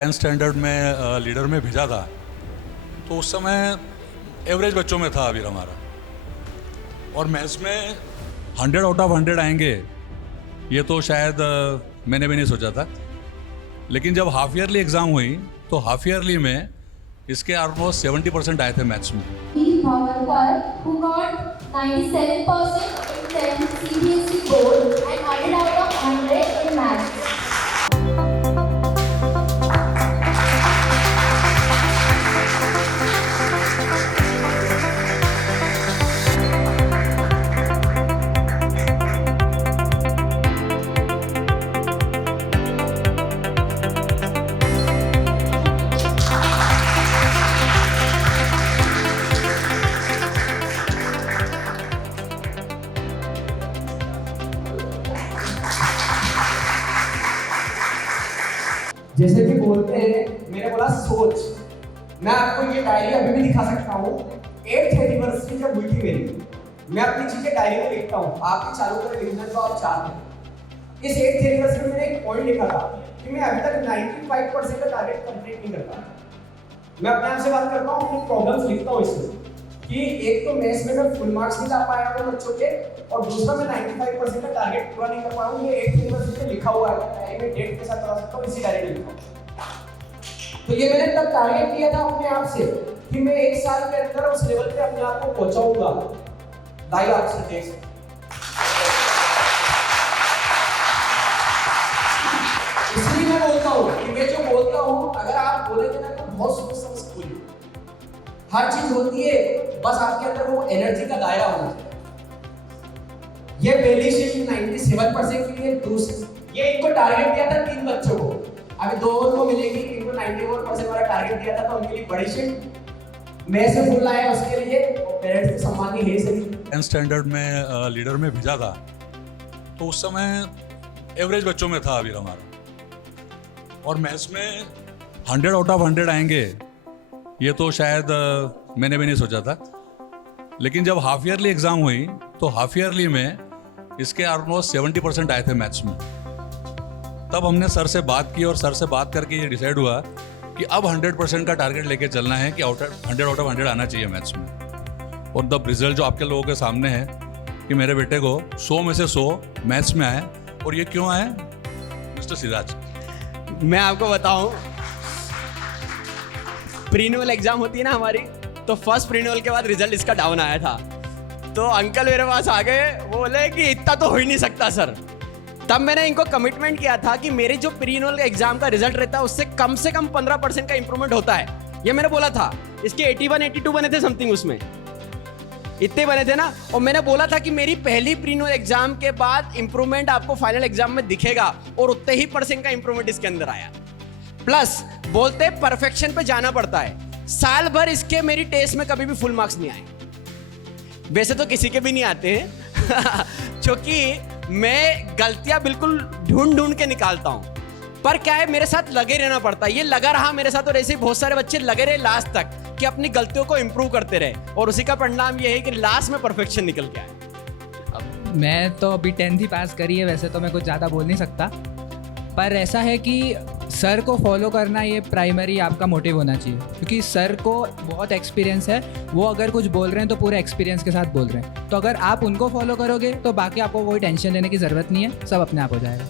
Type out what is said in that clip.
10th standard में leader में भेजा था, तो उस समय एवरेज बच्चों में था अभी हमारा, और मैथ्स में 100 आउट ऑफ 100 आएंगे ये तो शायद मैंने भी नहीं सोचा था। लेकिन जब हाफ ईयरली एग्ज़ाम हुई तो हाफ ईयरली में इसके ऑलमोस्ट 70% आए थे मैथ्स में। Who got 97% in 10th CBSE board and 100 out of 100 in maths. जैसे कि बोलते हैं, मैंने बोला सोच। मैं आपको ये डायरी अभी भी दिखा सकता हूँ। 8th एनिवर्सरी जब हुई थी मेरी, मैं अपनी चीजें डायरी में लिखता हूँ। आपकी चालू कर डिवीजन जो आप चाहते हैं। इस 8th एनिवर्सरी में मैंने एक पॉइंट लिखा था कि मैं अभी तक 95% का टारगेट कंप्लीट नहीं करता। मैं अपने आप से बात करता हूँ, अपनी प्रॉब्लम्स लिखता हूँ इसमें कि एक तो मैथ्स में मैं फुल मार्क्स नहीं ला पाया हूँ बच्चों के, और दूसरा मैं 95% का टारगेट पूरा नहीं कर पाया हूँ। ये 8th एनिवर्सरी में लिखा हुआ है, डायरी में डेट के साथ बता सकता हूँ, इसी डायरी में लिखा हूँ। तो ये मैंने तब टारगेट किया था अपने आप से कि मैं 1 साल के अंदर उस लेवल पे अपने आप को पहुंचाऊंगा। 2.5 लाख से देश। इसलिए मैं बोलता हूँ कि मैं जो बोलता हूँ, अगर आप बोलेंगे ना तो बहुत सोच समझ के बोलिए। हर चीज होती है, बस आपके अंदर वो एनर्जी का दायरा होना चाहिए। ये पहली शीट 97% के लिए, दूसरी ये इनको टारगेट दिया था 3 बच्चों को, अभी 2 और को मिलेगी। इनको 94% वाला टारगेट दिया था, तो उनके लिए बड़ी शीट मैं से फुल आया उसके लिए, और पेरेंट्स की सम्मानी है सही। 10th स्टैंडर्ड में लीडर में भेजा था, तो उस समय एवरेज बच्चों में था अभी हमारा, और मैथ्स में 100 आउट ऑफ 100 आएंगे ये तो शायद मैंने भी नहीं सोचा था। लेकिन जब हाफ ईयरली एग्ज़ाम हुई तो हाफ ईयरली में इसके ऑलमोस्ट 70% आए थे मैथ्स में। तब हमने सर से बात की, और सर से बात करके ये डिसाइड हुआ कि अब 100% का टारगेट लेके चलना है कि 100 आउट ऑफ 100 आना चाहिए मैथ्स में। और द रिजल्ट जो आपके लोगों के सामने है कि मेरे बेटे को 100 में से 100 मैथ्स में आए। और ये क्यों आए मिस्टर सिराज? मैं आपको बताऊं, प्रीनोवल एग्जाम होती है ना हमारी, तो फर्स्ट प्रीनोवल के बाद रिजल्ट इसका डाउन आया था। तो अंकल मेरे पास आ गए, वो बोले कि इतना तो हो ही नहीं सकता सर। तब मैंने इनको कमिटमेंट किया था कि मेरे जो प्रीनोवल एग्जाम का रिजल्ट रहता है उससे कम से कम 15% का इंप्रूवमेंट होता है, ये मैंने बोला था। इसके 81 82 बने थे समथिंग, उसमें इतने बने थे ना। और मैंने बोला था कि मेरी पहली प्रीनोवल एग्जाम के बाद इंप्रूवमेंट आपको फाइनल एग्जाम में दिखेगा, और उतने ही % का इंप्रूवमेंट इसके अंदर आया। प्लस बोलते परफेक्शन पे जाना पड़ता है। साल भर इसके मेरी टेस्ट में कभी भी फुल मार्क्स नहीं आए, वैसे तो किसी के भी नहीं आते हैं क्योंकि मैं गलतियां बिल्कुल ढूंढ ढूंढ के निकालता हूं। पर क्या है, मेरे साथ लगे रहना पड़ता है। ये लगा रहा मेरे साथ, और ऐसे ही बहुत सारे बच्चे लगे रहे लास्ट तक कि अपनी गलतियों को इंप्रूव करते रहे, और उसी का परिणाम ये है कि लास्ट में परफेक्शन निकल के आए। मैं तो अभी 10th ही पास करी है, वैसे तो मैं कुछ ज़्यादा बोल नहीं सकता, पर ऐसा है कि सर को फॉलो करना ये प्राइमरी आपका मोटिव होना चाहिए, क्योंकि सर को बहुत एक्सपीरियंस है। वो अगर कुछ बोल रहे हैं तो पूरे एक्सपीरियंस के साथ बोल रहे हैं। तो अगर आप उनको फॉलो करोगे तो बाकी आपको कोई टेंशन लेने की ज़रूरत नहीं है, सब अपने आप हो जाएगा।